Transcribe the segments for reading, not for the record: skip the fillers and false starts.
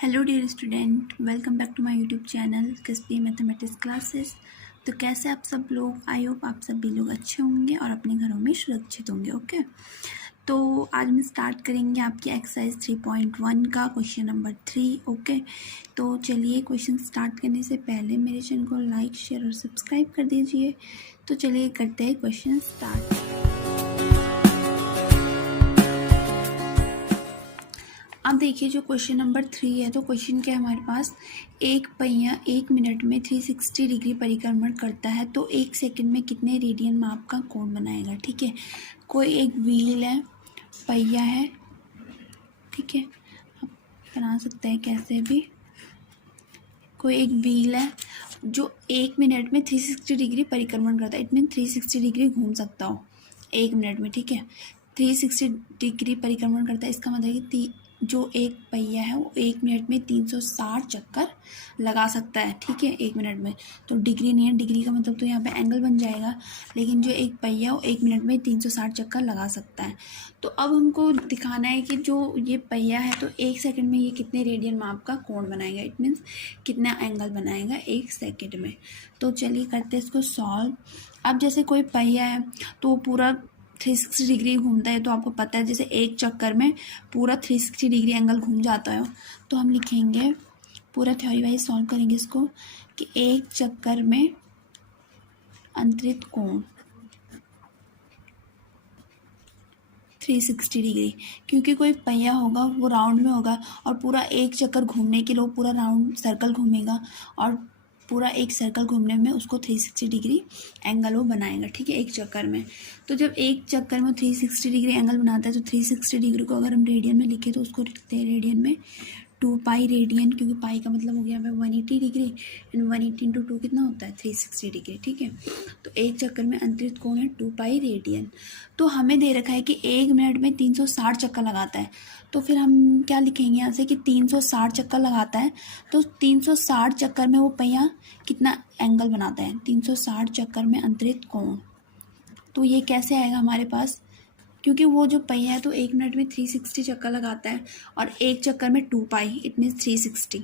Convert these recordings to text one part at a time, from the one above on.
Hello dear student, welcome back to my YouTube channel crispy mathematics classes. तो कैसे आप सब लोग? आई होप आप सभी लोग अच्छे होंगे और अपने घरों में सुरक्षित होंगे। ओके, तो आज हम स्टार्ट करेंगे आपकी एक्सरसाइज 3.1 का क्वेश्चन नंबर 3। ओके, तो चलिए क्वेश्चन स्टार्ट करने से पहले मेरे चैनल को लाइक, शेयर और सब्सक्राइब कर दीजिए। तो चलिए करते हैं क्वेश्चन स्टार्ट। अब देखिए जो क्वेश्चन नंबर 3 है, तो क्वेश्चन क्या है हमारे पास, एक पहिया 1 मिनट में 360 डिग्री परिक्रमण करता है तो 1 सेकंड में कितने रेडियन माप का कोण बनाएगा। ठीक है, कोई एक व्हील है, पहिया है, ठीक है, आप बना सकते हैं कैसे भी। कोई एक व्हील है जो 1 मिनट में 360 डिग्री परिक्रमण करता है, इट मीन 360 डिग्री घूम सकता हो 1 मिनट में। ठीक है, 360 डिग्री परिक्रमण करता है, इसका मतलब है कि जो एक पहिया है वो 1 मिनट में 360 चक्कर लगा सकता है। ठीक है, 1 मिनट में, तो डिग्री नहीं है, डिग्री का मतलब तो यहाँ पे एंगल बन जाएगा, लेकिन जो एक पहिया वो 1 मिनट में 360 चक्कर लगा सकता है। तो अब हमको दिखाना है कि जो ये पहिया है तो 1 सेकंड में ये कितने रेडियन माप का कोण बनाएगा, इट मीन्स कितना एंगल बनाएगा 1 सेकंड में। तो चलिए करते हैं इसको सॉल्व। अब जैसे कोई पहिया है तो वो पूरा 360 डिग्री घूमता है, तो आपको पता है जैसे एक चक्कर में पूरा 360 डिग्री एंगल घूम जाता है। तो हम लिखेंगे, पूरा थ्योरी वाइज सॉल्व करेंगे इसको, कि एक चक्कर में अंतरित कोण 360 डिग्री, क्योंकि कोई पहिया होगा वो राउंड में होगा और पूरा एक चक्कर घूमने के लिए पूरा राउंड सर्कल घूमेगा और पूरा एक सर्कल घूमने में उसको 360 डिग्री एंगल वो बनाएगा। ठीक है, एक चक्कर में। तो जब एक चक्कर में 360 डिग्री एंगल बनाता है तो 360 डिग्री को अगर हम रेडियन में लिखें तो उसको लिखते हैं रेडियन में 2 पाई रेडियन, क्योंकि पाई का मतलब हो गया हमें 180 डिग्री एंड 180 इंटू 2 कितना होता है 360 डिग्री। ठीक है, तो एक चक्कर में अंतरित कोण है 2 पाई रेडियन। तो हमें दे रखा है कि 1 मिनट में 360 चक्कर लगाता है, तो फिर हम क्या लिखेंगे यहाँ से कि 360 चक्कर लगाता है, तो 360 चक्कर में वो पहिया कितना एंगल बनाता है, 360 चक्कर में अंतरित कोण। तो ये कैसे आएगा हमारे पास, क्योंकि वो जो पहिया है तो 1 मिनट में 360 चक्कर लगाता है और एक चक्कर में 2 पाई इट मीन्स 360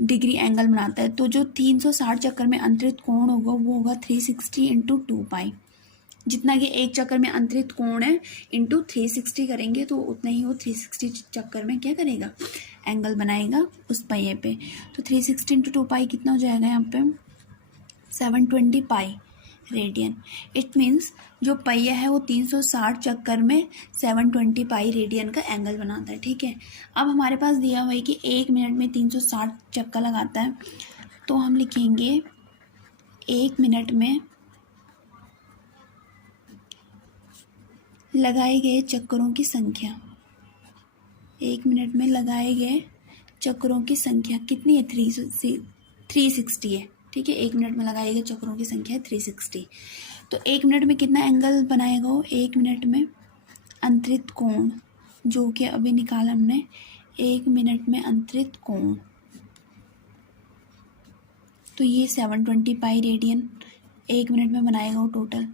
डिग्री एंगल बनाता है। तो जो 360 चक्कर में अंतरित कोण होगा वो होगा 360 इंटू 2 पाई, जितना कि एक चक्कर में अंतरित कोण है इंटू 360 करेंगे तो उतना ही वो 360 चक्कर में क्या करेगा, एंगल बनाएगा उस पहिए पे। तो 360 इंटू 2 पाई कितना हो जाएगा यहाँ पे 720 पाई रेडियन। इट मीन्स जो पहिया है वो 360 चक्कर में 720 पाई रेडियन का एंगल बनाता है। ठीक है, अब हमारे पास दिया हुआ है कि 1 मिनट में 360 चक्कर लगाता है, तो हम लिखेंगे 1 मिनट में लगाए गए चक्करों की संख्या, 1 मिनट में लगाए गए चक्करों की संख्या कितनी है, 360 है। ठीक है, 1 मिनट में लगाए गए चक्करों की संख्या है 360। तो 1 मिनट में कितना एंगल बनाएगा वो, 1 मिनट में अंतरित कोण जो कि अभी निकाला हमने, 1 मिनट में अंतरित कोण, तो ये 720 पाई रेडियन 1 मिनट में बनाएगा वो टोटल,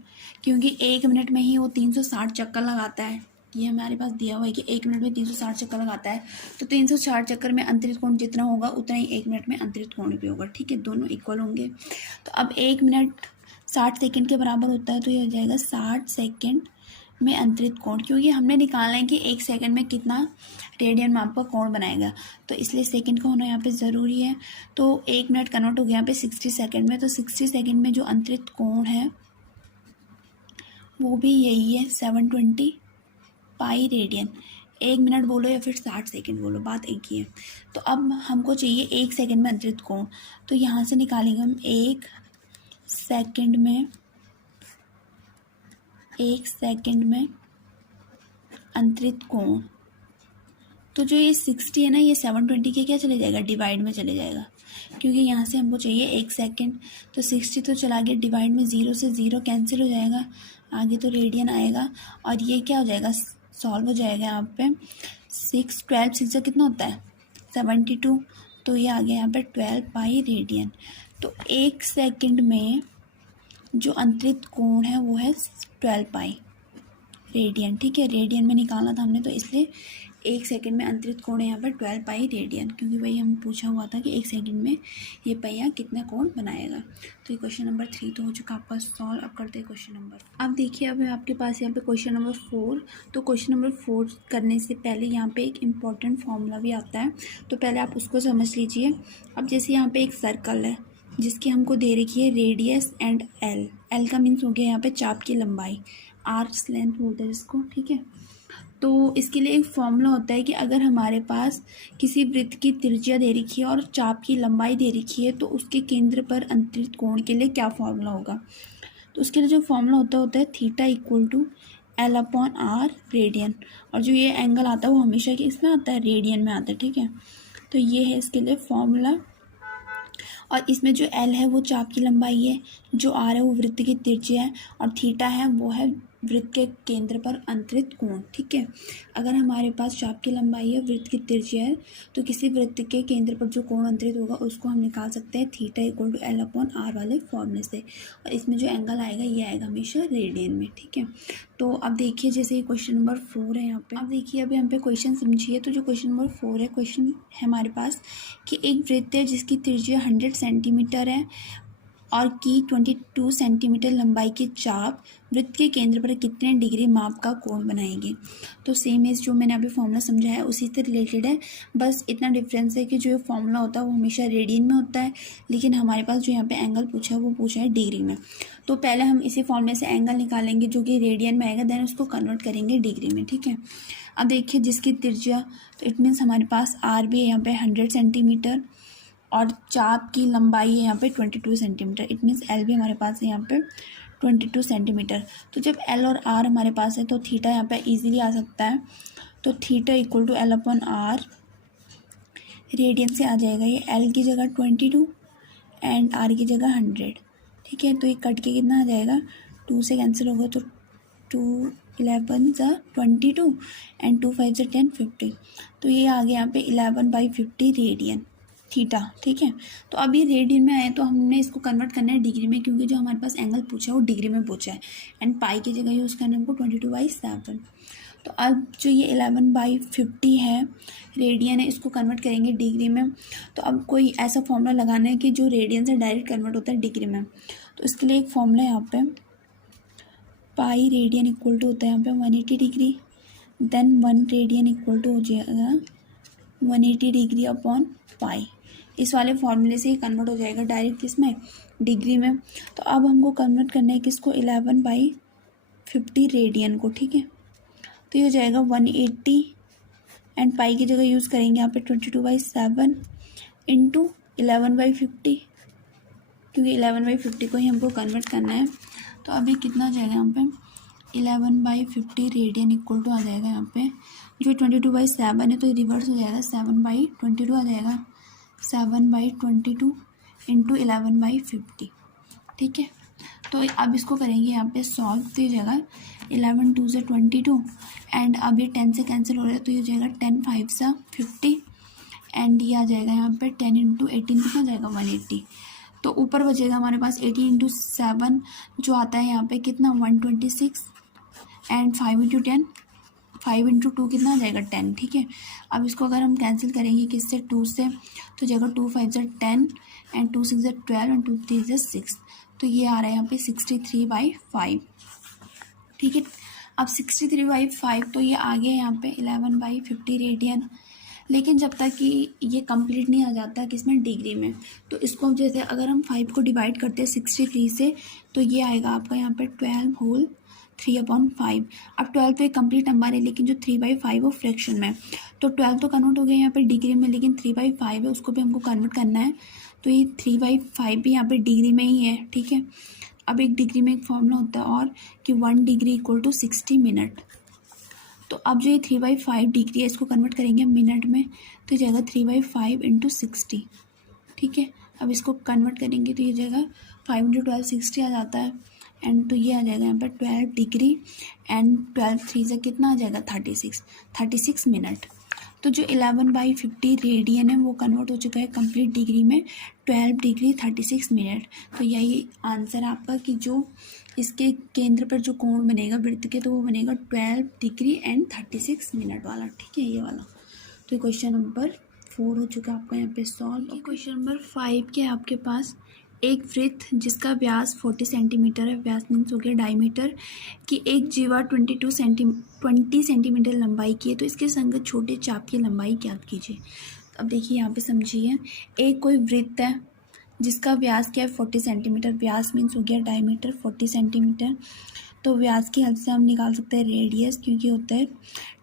क्योंकि 1 मिनट में ही वो 360 चक्कर लगाता है। ये हमारे पास दिया हुआ है कि 1 मिनट में 360 चक्कर लगाता है, तो 360 चक्कर में अंतरित कोण जितना होगा उतना ही 1 मिनट में अंतरित कोण भी होगा। ठीक है, दोनों इक्वल होंगे। तो अब 1 मिनट 60 सेकंड के बराबर होता है, तो ये हो जाएगा 60 सेकंड में अंतरित कोण, क्योंकि हमने निकालना है कि 1 सेकंड में कितना रेडियन माप का कोण बनाएगा, तो इसलिए सेकंड का होना यहाँ पे ज़रूरी है। तो 1 मिनट कन्वर्ट हो गया यहाँ पे 60 सेकंड में, तो 60 सेकंड में जो अंतरित कोण है वो भी यही है 720 पाई रेडियन। 1 मिनट बोलो या फिर 60 सेकंड बोलो, बात एक ही है। तो अब हमको चाहिए 1 सेकंड में अंतरित कोण, तो यहाँ से निकालेंगे हम 1 सेकंड में अंतरित कोण। तो जो ये 60 है ना, ये 720 के क्या चले जाएगा, डिवाइड में चले जाएगा, क्योंकि यहाँ से हमको चाहिए 1 सेकंड, तो 60 तो चला गया डिवाइड में, 0 से 0 कैंसिल हो जाएगा, आगे तो रेडियन आएगा और ये क्या हो जाएगा, सॉल्व हो जाएगा यहाँ पे 6 12 6 से कितना होता है 72, तो ये आ गया यहाँ पे 12 पाई रेडियन। तो 1 सेकंड में जो अंतरित कोण है वो है 12 पाई रेडियन। ठीक है, रेडियन में निकालना था हमने, तो इसलिए 1 सेकंड में अंतरित कोण है यहाँ पर 12 पाई रेडियन, क्योंकि वही हमें पूछा हुआ था कि 1 सेकंड में ये पहिया कितना कोण बनाएगा। तो ये क्वेश्चन नंबर 3 तो हो चुका आपका सॉल्व। अब करते हैं क्वेश्चन नंबर। अब देखिए अब आपके पास यहाँ पे क्वेश्चन नंबर 4। तो क्वेश्चन नंबर 4 करने से पहले यहाँ पे एक इम्पॉर्टेंट फॉर्मूला भी आता है, तो पहले आप उसको समझ लीजिए। अब जैसे यहाँ पे एक सर्कल है जिसकी हमको दे रखी है रेडियस एंड एल का मीन्स हो गया यहाँ पे चाप की लंबाई, आर्क्स लेंथ बोलते हैं जिसको, ठीक है। तो इसके लिए एक फॉर्मूला होता है कि अगर हमारे पास किसी वृत्त की त्रिज्या दे रखी है और चाप की लंबाई दे रखी है तो उसके केंद्र पर अंतरित कोण के लिए क्या फॉर्मूला होगा। तो उसके लिए जो फॉर्मूला होता है theta equal to L upon R radian, और जो ये एंगल आता है वो हमेशा कि इसमें आता है रेडियन में आता है, ठीक है। तो ये है इसके लिए फॉर्मूला। और इसमें जो एल है वो चाप की लंबाई है, जो आर है वो वृत्त की त्रिज्या है, और थीटा है वो है वृत्त के केंद्र पर अंतरित कोण, ठीक है। अगर हमारे पास चाप की लंबाई है, वृत्त की त्रिज्या है, तो किसी वृत्त के केंद्र पर जो कोण अंतरित होगा उसको हम निकाल सकते हैं theta equal to L upon R वाले फॉर्मूले से। और इसमें जो एंगल आएगा ये आएगा हमेशा रेडियन में, ठीक है। तो अब देखिए जैसे ये क्वेश्चन नंबर 4 है यहाँ पे। अब देखिए अभी हम पे क्वेश्चन समझिए। तो जो क्वेश्चन नंबर 4 है, क्वेश्चन है हमारे पास कि एक वृत्त है जिसकी त्रिज्या 100 सेंटीमीटर है और की 22 सेंटीमीटर लंबाई की चाप वृत्त के केंद्र पर कितने डिग्री माप का कोण बनाएगी। तो सेम एज जो मैंने अभी फॉर्मूला समझा है उसी से रिलेटेड है, बस इतना डिफरेंस है कि जो फॉर्मूला होता है वो हमेशा रेडियन में होता है, लेकिन हमारे पास जो यहाँ पे एंगल पूछा है वो पूछा है डिग्री में। तो पहले हम इसी फॉर्मूले से एंगल निकालेंगे जो कि रेडियन में आएगा, देन उसको कन्वर्ट करेंगे डिग्री में, ठीक है। अब देखिए जिसकी त्रिज्या, तो इट मीन्स हमारे पास आर भी है यहाँ पे 100 सेंटीमीटर और चाप की लंबाई है यहाँ पे 22 सेंटीमीटर, इट मीन्स एल भी हमारे पास है यहाँ पे 22 सेंटीमीटर। तो जब एल और आर हमारे पास है तो थीटा यहाँ पे इजीली आ सकता है। तो theta equal to L upon R radian से आ जाएगा, ये एल की जगह 22 एंड आर की जगह 100, ठीक है। तो ये कट के कितना आ जाएगा, 2 से कैंसिल होगा तो 2 11 ज़ा 22 एंड 2 5 ज़ा 10 50। तो ये आ गया यहाँ पे 11/50 रेडियन थीटा, ठीक है। तो अब ये रेडियन में आए तो हमने इसको कन्वर्ट करना है डिग्री में, क्योंकि जो हमारे पास एंगल पूछा है वो डिग्री में पूछा है, एंड पाई की जगह यूज़ करना है हमको 22/7। तो अब जो ये 11/50 है रेडियन है, इसको कन्वर्ट करेंगे डिग्री में। तो अब कोई ऐसा फॉर्मूला लगाना है कि जो रेडियन से डायरेक्ट कन्वर्ट होता है डिग्री में। तो इसके लिए एक फॉर्मूला है यहाँ पे, पाई रेडियन इक्वल टू होता है यहाँ पे 180 degree, then 1 radian equal to हो जाएगा 180 डिग्री अपॉन पाई। इस वाले फॉर्मूले से ही कन्वर्ट हो जाएगा डायरेक्ट किसमें, डिग्री में। तो अब हमको कन्वर्ट करना है किसको, 11/50 रेडियन को, ठीक है। तो ये हो जाएगा 180 एंड पाई की जगह यूज़ करेंगे यहाँ पे 22/7 इंटू 11/50, क्योंकि 11/50 को ही हमको कन्वर्ट करना है। तो अभी कितना आ जाएगा यहाँ पे 11/50 रेडियन इक्वल टू आ जाएगा यहाँ पे जो 22/7 है, तो रिवर्स हो जाएगा 7/22 आ जाएगा, 7/22 इंटू 11/50, ठीक है। तो अब इसको करेंगे यहाँ पे सॉल्व, तो ये जाएगा 11 2 से 22 एंड अब ये 10 से कैंसिल हो रहा है तो ये हो जाएगा 10 5 से 50 एंड ये आ जाएगा यहाँ पे 10 इंटू 18 कितना जाएगा 180। तो ऊपर बचेगा हमारे पास 80 इंटू 7 जो आता है यहाँ पे कितना 126 एंड 5 इंटू 10 5 इंटू 2 कितना आ जाएगा 10, ठीक है। अब इसको अगर हम कैंसिल करेंगे किससे 2 से, तो जाएगा 2 5 से 10 एंड 2 6 से 12 एंड 2 3 से 6। तो ये आ रहा है यहाँ पे 63/5, ठीक है। अब 63/5 तो ये आ गया यहाँ पे 11/50 रेडियन, लेकिन जब तक कि ये कंप्लीट नहीं आ जाता किसमें, डिग्री में। तो इसको जैसे अगर हम 5 को डिवाइड करते हैं 63 से तो ये आएगा आपका यहाँ पे 12 होल 3/5। अब 12 तो एक कंप्लीट नंबर है, लेकिन जो 3/5 वो फ्रैक्शन में है, तो 12 तो कन्वर्ट हो गया यहाँ पे डिग्री में, लेकिन 3/5 है उसको भी हमको कन्वर्ट करना है। तो ये 3/5 भी यहाँ पे डिग्री में ही है, ठीक है। अब एक डिग्री में एक फॉर्मूला होता है और कि 1 डिग्री इक्वल टू 60 मिनट। तो अब जो ये 3/5 डिग्री है इसको कन्वर्ट करेंगे मिनट में, तो ये जाएगा 3/5 इंटू 60, ठीक है। अब इसको कन्वर्ट करेंगे तो ये जाएगा 5 इंटू 12 60 आ जाता है एंड तो ये आ जाएगा यहाँ पर 12 डिग्री एंड 12 3 से कितना आ जाएगा 36 मिनट। तो जो 11/50 रेडियन है वो कन्वर्ट हो चुका है कंप्लीट डिग्री में 12 डिग्री 36 मिनट। तो यही आंसर है आपका कि जो इसके केंद्र पर जो कोण बनेगा वृत्त के, तो वो बनेगा 12 डिग्री एंड 36 मिनट वाला। ठीक है, ये वाला। तो क्वेश्चन नंबर 4 हो चुका है आपका यहाँ पे सॉल्व। क्वेश्चन नंबर 5 के आपके पास एक वृत्त जिसका व्यास 40 सेंटीमीटर है, व्यास मीन्स हो गया डायमीटर, की एक जीवा 20 सेंटीमीटर लंबाई की है, तो इसके संगत छोटे चाप की लंबाई ज्ञात कीजिए। अब देखिए यहाँ पे समझिए, एक कोई वृत्त है जिसका व्यास क्या है 40 सेंटीमीटर, व्यास मीन्स हो गया डायमीटर 40 सेंटीमीटर। तो व्यास की हेल्प से हम निकाल सकते हैं रेडियस, क्योंकि होता है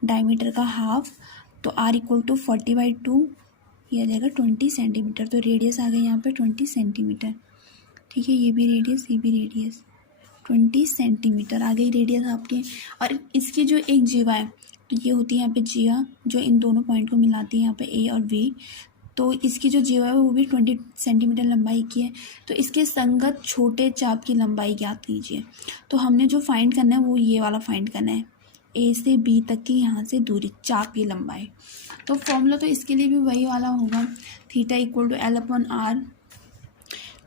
डायमीटर का हाफ। तो r इक्वल टू 40/2, ये आ जाएगा 20 सेंटीमीटर। तो रेडियस आ गई यहाँ पे 20 सेंटीमीटर। ठीक है, ये भी रेडियस, ये भी रेडियस, 20 सेंटीमीटर आ गई रेडियस आपके। और इसकी जो एक जीवा है, तो ये होती है यहाँ पे जीवा जो इन दोनों पॉइंट को मिलाती है यहाँ पे ए और बी। तो इसकी जो जीवा है वो भी 20 सेंटीमीटर लंबाई की है। तो इसके संगत छोटे चाप की लंबाई ज्ञात कीजिए। तो हमने जो फाइंड करना है वो ये वाला फाइंड करना है, ए से बी तक की यहाँ से दूरी, चाप की लंबाई। तो फॉर्मूला तो इसके लिए भी वही वाला होगा, थीटा इक्वल टू L/R।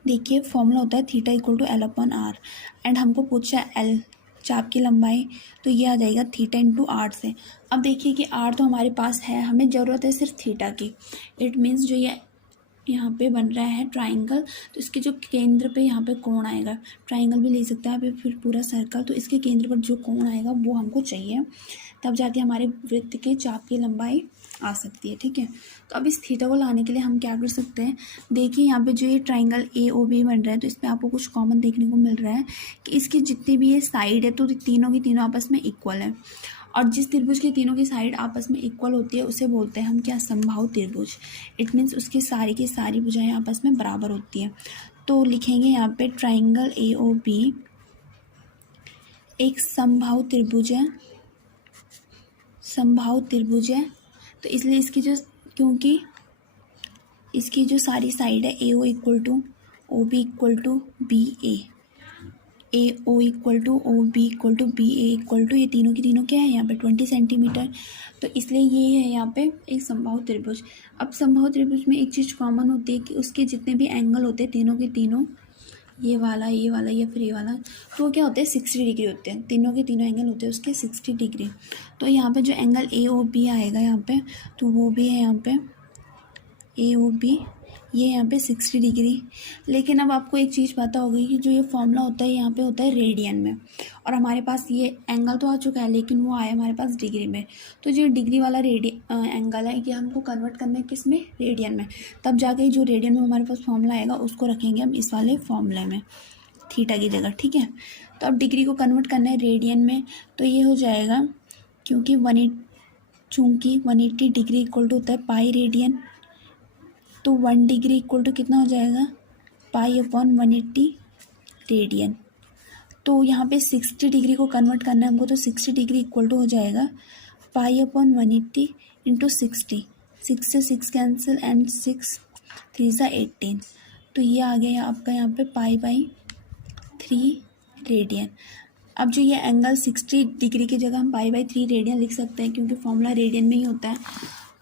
देखिए फॉर्मूला होता है theta equal to L/R, and हमको पूछा है L चाप की लंबाई, तो ये आ जाएगा थीटा इंटू R से। अब देखिए कि R तो हमारे पास है, हमें ज़रूरत है सिर्फ थीटा की। इट मीन्स जो ये यहाँ पे बन रहा है ट्राइंगल, तो इसके जो केंद्र पे यहाँ पे कोण आएगा, ट्राइंगल भी ले सकता है फिर पूरा सर्कल, तो इसके केंद्र पर जो कोण आएगा वो हमको चाहिए, तब जाके हमारे वृत्त के चाप की लंबाई आ सकती है। ठीक है, तो अब इस थीटा को लाने के लिए हम क्या कर सकते हैं, देखिए यहाँ पे जो ये ट्राइंगल AOB बन रहा है, तो इसमें आपको कुछ कॉमन देखने को मिल रहा है कि इसकी जितनी भी ये साइड है, तो तीनों की तीनों आपस में इक्वल है। और जिस त्रिभुज की तीनों की साइड आपस में इक्वल होती है उसे बोलते हैं हम क्या, समबाहु त्रिभुज। इट मीन्स उसकी सारी की सारी भुजाएं आपस में बराबर होती हैं। तो लिखेंगे यहाँ पे ट्राइंगल AOB एक समबाहु त्रिभुज है, समबाहु त्रिभुज है। तो इसलिए इसकी जो, क्योंकि इसकी जो सारी साइड है AO equal to OB equal to BA, AO equal to OB equal to BA equal to, ये तीनों की तीनों क्या है यहाँ पे 20 सेंटीमीटर। तो इसलिए ये है यहाँ पे एक समबाहु त्रिभुज। अब समबाहु त्रिभुज में एक चीज़ कॉमन होती है कि उसके जितने भी एंगल होते हैं तीनों के तीनों, ये वाला या फिर ये वाला, तो वो क्या होते हैं 60 डिग्री होते हैं, तीनों के तीनों एंगल होते हैं उसके 60 डिग्री। तो यहाँ पे जो एंगल AOB आएगा यहाँ पे, तो वो भी है यहाँ पे AOB, ये यहाँ पे 60 डिग्री। लेकिन अब आपको एक चीज़ पता होगी कि जो ये फॉर्मूला होता है यहाँ पे होता है रेडियन में, और हमारे पास ये एंगल तो आ चुका है लेकिन वो आया हमारे पास डिग्री में। तो जो डिग्री वाला एंगल है ये हमको कन्वर्ट करना है किस में, रेडियन में। तब जाके जो रेडियन में हमारे पास फॉर्मूला आएगा उसको रखेंगे हम इस वाले फॉर्मूले में थीटा की जगह। ठीक है, तो अब डिग्री को कन्वर्ट करना है रेडियन में, तो ये हो जाएगा, क्योंकि 180 डिग्री इक्वल टू होता है पाई रेडियन, तो 1 डिग्री इक्वल टू कितना हो जाएगा, π/180 रेडियन। तो यहाँ पे 60 डिग्री को कन्वर्ट करना है हमको, तो 60 डिग्री इक्वल टू हो जाएगा π/180 इंटू 60, 6 से 6 कैंसिल एंड 6 3 सा 18, तो ये आ गया आपका यहाँ पे π/3 रेडियन। अब जो ये एंगल 60 डिग्री की जगह हम π/3 रेडियन लिख सकते हैं क्योंकि फॉर्मूला रेडियन में ही होता है।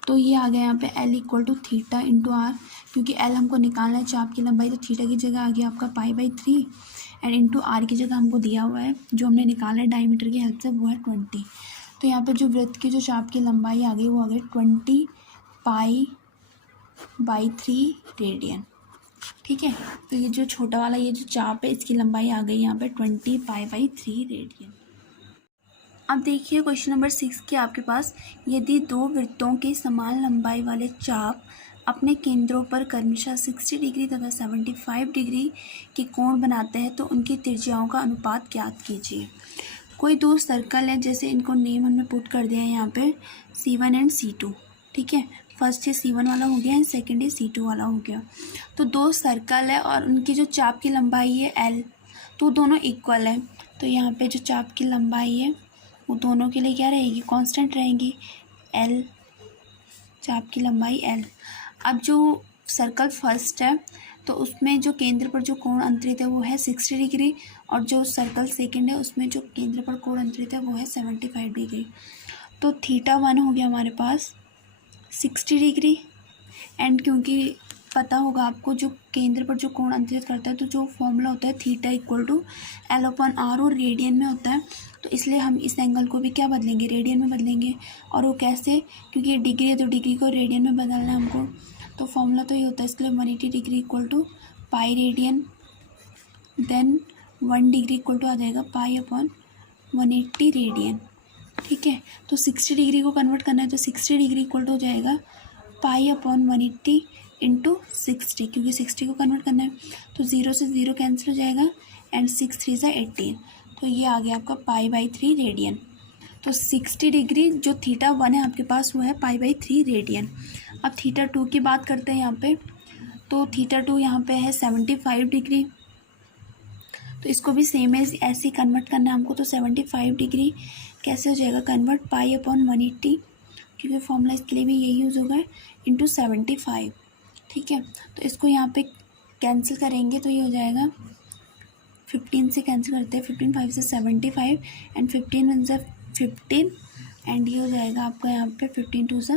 तो ये आ गया यहाँ पे L equal to theta into R, क्योंकि L हमको निकालना है चाप की लंबाई, तो थीटा की जगह आ गया आपका π/3 एंड इंटू R की जगह हमको दिया हुआ है जो हमने निकाला है डायमीटर की हेल्प से, वो है 20। तो यहाँ पे जो वृत्त की जो चाप की लंबाई आ गई वो आ गई 20 π/3 रेडियन। ठीक है, तो ये जो छोटा वाला ये जो चाप है इसकी लंबाई आ गई यहाँ पे 20 π/3 रेडियन। अब देखिए क्वेश्चन नंबर 6 के आपके पास, यदि दो वृत्तों के समान लंबाई वाले चाप अपने केंद्रों पर क्रमशः 60 डिग्री तथा 75 डिग्री के कोण बनाते हैं तो उनकी त्रिज्याओं का अनुपात ज्ञात कीजिए। कोई दो सर्कल है, जैसे इनको नेम हमने पुट कर दिया है यहाँ पे C1 एंड C2। ठीक है, फर्स्ट ये C1 वाला हो गया एंड सेकेंड ये C2 वाला हो गया। तो दो सर्कल है और उनकी जो चाप की लंबाई है L, तो दोनों इक्वल है। तो यहाँ पे जो चाप की लंबाई है वो दोनों के लिए क्या रहेगी, कांस्टेंट रहेंगी, L, चाप की लंबाई L। अब जो सर्कल फर्स्ट है तो उसमें जो केंद्र पर जो कोण अंतरित है वो है 60 डिग्री, और जो सर्कल सेकंड है उसमें जो केंद्र पर कोण अंतरित है वो है 75 डिग्री। तो θ1 हो गया हमारे पास 60 डिग्री। एंड क्योंकि पता होगा आपको जो केंद्र पर जो कोण अंतरित करता है, तो जो फॉर्मूला होता है थीटा इक्वल टू L/R और रेडियन में होता है, तो इसलिए हम इस एंगल को भी क्या बदलेंगे, रेडियन में बदलेंगे। और वो कैसे, क्योंकि ये डिग्री है तो डिग्री को रेडियन में बदलना है हमको। तो फॉर्मूला तो ये होता है इसके लिए 180 degree equal to pi radian, then 1 degree equal to आ जाएगा पाई अपॉन 180 रेडियन। ठीक है, तो 60 डिग्री को कन्वर्ट करना है तो 60 डिग्री इक्वल टू हो जाएगा पाई अपॉन 180 इंटू 60, क्योंकि 60 को कन्वर्ट करना है। तो 0 से 0 कैंसिल हो जाएगा एंड 6 3 सा 18, तो ये आ गया आपका पाई/3 रेडियन। तो 60 डिग्री जो थीटा 1 है आपके पास वो है पाई/3 रेडियन। अब थीटा 2 की बात करते हैं यहाँ पे। तो थीटा 2 यहाँ पे है 75 डिग्री, तो इसको भी सेम है ऐसे ही कन्वर्ट करना है हमको। तो 75 डिग्री कैसे हो जाएगा कन्वर्ट, पाई अपॉन 180, क्योंकि फॉर्मूला इसके लिए भी यही यूज़ होगा, इंटू 75। ठीक है, तो इसको यहाँ पे कैंसिल करेंगे तो ये हो जाएगा 15 से कैंसिल करते हैं, 15 5 से 75 एंड 15 1 से 15 एंड ये हो जाएगा आपका यहाँ पे 15 2 से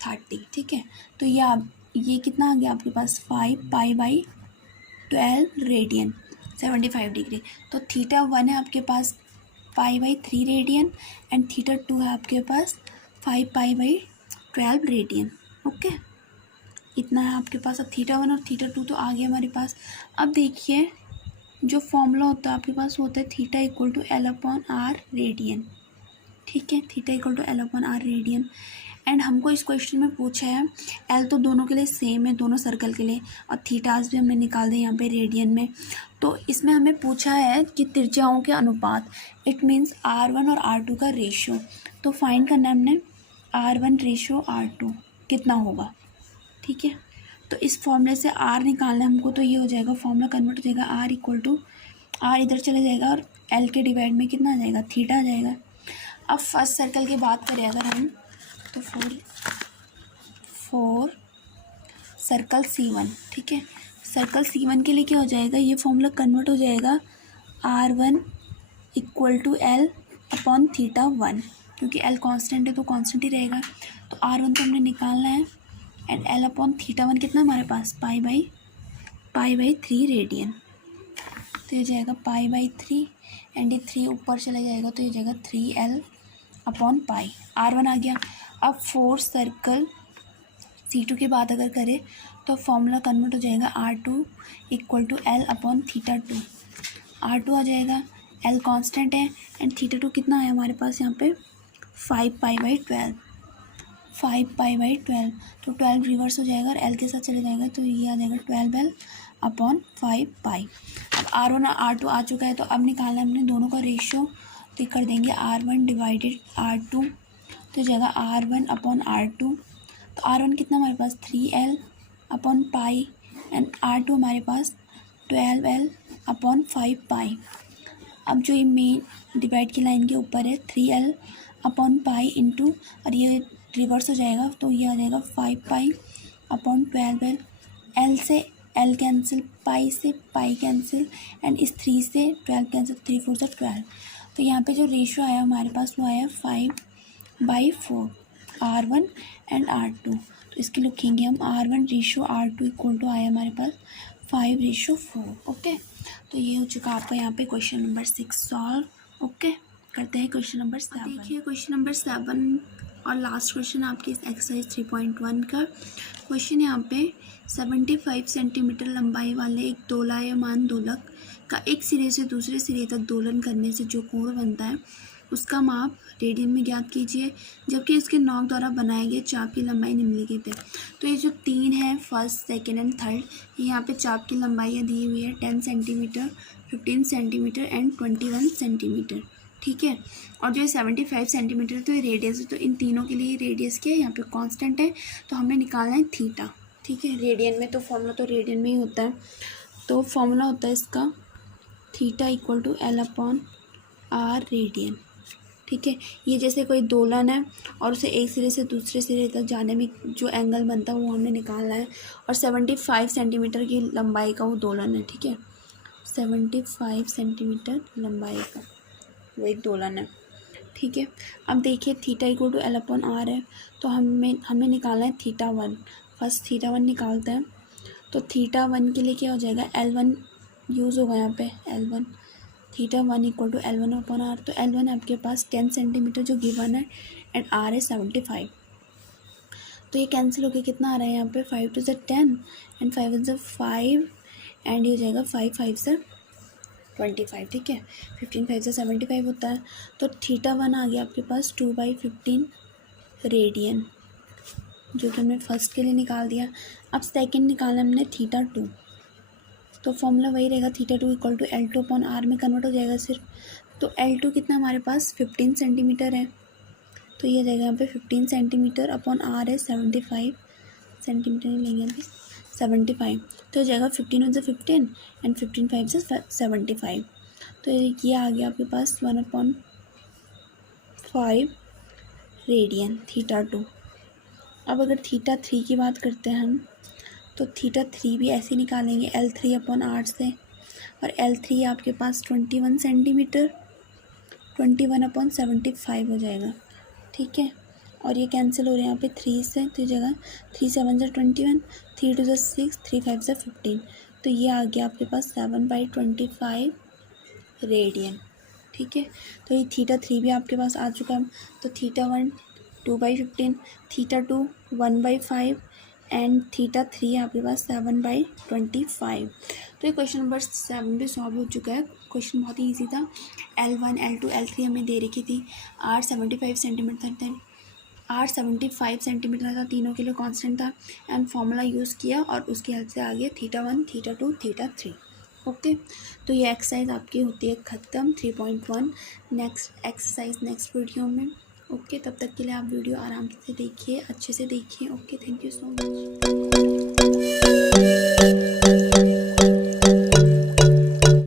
30। ठीक है, तो ये कितना आ गया आपके पास 5 पाई/12 रेडियन 75 डिग्री। तो थीटा 1 है आपके पास पाई/3 रेडियन एंड थीटा 2 है आपके पास 5 पाई/12 रेडियन। ओके, इतना है आपके पास। अब थीटा 1 और थीटा 2 तो आ गया हमारे पास। अब देखिए जो फॉर्मूला होता है आपके पास वो होता है theta equal to L/R radian. ठीक है, theta equal to L/R radian. And हमको इस क्वेश्चन में पूछा है एल तो दोनों के लिए सेम है, दोनों सर्कल के लिए, और थीटाज भी हमने निकाल दिए यहाँ पे रेडियन में। तो इसमें हमें पूछा है कि त्रिज्याओं के अनुपात, इट मीन्स R1 और R2 का रेशियो। तो फाइंड करना है हमने R1 रेशियो R2 कितना होगा। ठीक है, तो इस फॉर्मूले से R निकालना है हमको, तो ये हो जाएगा फॉर्मूला कन्वर्ट हो जाएगा R इक्वल टू R इधर चले जाएगा और L के डिवाइड में कितना आ जाएगा, थीटा आ जाएगा। अब फर्स्ट सर्कल की बात करें अगर हम, तो फोर सर्कल C1। ठीक है, सर्कल C1 के लिए क्या हो जाएगा, ये फॉर्मूला कन्वर्ट हो जाएगा R1 equal to L upon theta 1, क्योंकि L कांस्टेंट है तो कांस्टेंट ही रहेगा। तो R1 तो हमने निकालना है एंड L अपॉन थीटा 1 कितना हमारे पास पाई/3 रेडियन। तो ये जाएगा पाई/3 एंड ये 3 ऊपर चला जाएगा तो ये जाएगा 3L अपॉन पाई। R1 आ गया। अब 4 सर्कल C2 की बात अगर करें तो फॉर्मूला कन्वर्ट हो जाएगा R2 equal to L upon theta 2। R2 आ जाएगा, L कांस्टेंट है एंड थीटा 2 कितना है हमारे पास यहाँ पे 5 पाई/12, 5 पाई/12। तो 12 रिवर्स हो जाएगा और L के साथ चले जाएगा तो ये आ जाएगा 12L अपॉन 5 पाई। अब R1 और R2 आ चुका है, तो अब निकालना है हमने दोनों का रेशियो। तो कर देंगे R1 डिवाइडेड R2, तो जाएगा R1 अपॉन R2। तो R1 कितना हमारे पास 3L upon pi and R2 हमारे पास 12L अपॉन 5 पाई। अब जो ये मेन डिवाइड की लाइन के ऊपर है 3L अपॉन पाई इंटू, और ये रिवर्स हो जाएगा तो ये आ जाएगा 5 पाई अपॉन 12L। L से L कैंसिल, पाई से पाई कैंसिल एंड इस 3 से 12 कैंसिल, 3 4 से 12। तो यहाँ पे जो रेशियो आया हमारे पास वो आया 5/4 R1 एंड R2। तो इसके लिखेंगे हम R1 ratio R2 equal to आया हमारे पास 5/4। ओके, तो ये हो चुका आपका यहाँ पे क्वेश्चन नंबर 6 सॉल्व। ओके, करते हैं क्वेश्चन नंबर 7। देखिए क्वेश्चन नंबर 7 और लास्ट क्वेश्चन आपके इस एक्सरसाइज 3.1 का क्वेश्चन। यहाँ पे 75 सेंटीमीटर लंबाई वाले एक दोलायमान दोलक का एक सिरे से दूसरे सिरे तक दोलन करने से जो कोण बनता है उसका माप रेडियन में ज्ञात कीजिए, जबकि इसके नॉक द्वारा बनाए गए चाप की लंबाई निम्नलिखित है। तो ये जो 3 है, फर्स्ट सेकेंड एंड थर्ड, यहाँ पे चाप की लंबाइयाँ दी हुई है 10 सेंटीमीटर, 15 सेंटीमीटर एंड 21 सेंटीमीटर। ठीक है, और जो 75 सेंटीमीटर तो ये रेडियस है, तो इन तीनों के लिए रेडियस क्या है यहाँ पे कांस्टेंट है, तो हमें निकालना है थीटा। ठीक है, रेडियन में, तो फॉर्मूला तो रेडियन में ही होता है। तो फॉर्मूला होता है इसका theta equal to L/R radian. ठीक है, ये जैसे कोई दोलन है और उसे एक सिरे से दूसरे सिरे तक जाने में जो एंगल बनता है वो हमने निकालना है, और 75 सेंटीमीटर की लंबाई का वो दोलन है। ठीक है, 75 सेंटीमीटर लंबाई का वो एक दोलन है। ठीक है। अब देखिए थीटा इक्वल टू L/R है, तो हमें निकालना है θ1। फर्स्ट θ1 निकालते हैं। तो θ1 के लिए क्या हो जाएगा, L1 यूज़ होगा यहाँ पे, L1 θ1 इक्वल टू L1/R। तो L1 आपके पास 10 सेंटीमीटर जो गिवन है एंड R है 75। तो ये कैंसिल होकर कितना आ रहा है यहाँ पे, 5 2 = 10 एंड 5 1 = 5 एंड ये हो जाएगा 5 5 = 25। ठीक है, 15 5 = 75 होता है। तो θ1 आ गया आपके पास 2/15 रेडियन, जो कि हमने फर्स्ट के लिए निकाल दिया। अब सेकंड निकाला हमने θ2, तो फॉर्मूला वही रहेगा, θ2 इक्वल टू L2/R में कन्वर्ट हो जाएगा सिर्फ। तो L2 कितना हमारे पास 15 सेंटीमीटर है, तो ये जाएगा यहाँ पे 15 सेंटीमीटर अपॉन R है 75 सेंटीमीटर, नहीं लेंगे यहाँ पे 75। तो जाएगा 15 1 = 15 एंड 15 5 = 75। तो ये आ गया आपके पास 1/5 रेडियन θ2। अब अगर θ3 की बात करते हैं हम, तो θ3 भी ऐसे निकालेंगे L3/R से, और L3 आपके पास 21 सेंटीमीटर, 21/75 हो जाएगा। ठीक है, और ये कैंसिल हो रहे हैं यहाँ पे 3 से, तो जगह 3 7 = 21, 3 2 = 6, 3 5 = 15। तो ये आ गया आपके पास 7/25 रेडियन। ठीक है, तो ये θ3 भी आपके पास आ चुका है। तो θ1 2/15, θ2 1/5 एंड θ3 आपके पास 7/25। तो ये क्वेश्चन नंबर 7 भी सॉल्व हो चुका है। क्वेश्चन बहुत ही ईजी था। L1 L2 L3 हमें दे रखी थी। R 75 सेंटीमीटर था, तीनों के लिए कांस्टेंट था एंड फार्मूला यूज़ किया और उसकी हेल्प से आ गया θ1 θ2 θ3। ओके, तो ये एक्सरसाइज आपकी होती है ख़त्म 3.1। नेक्स्ट एक्सरसाइज नेक्स्ट वीडियो में। ओके, तब तक के लिए आप वीडियो आराम से देखिए, अच्छे से देखिए। Okay, thank you so much.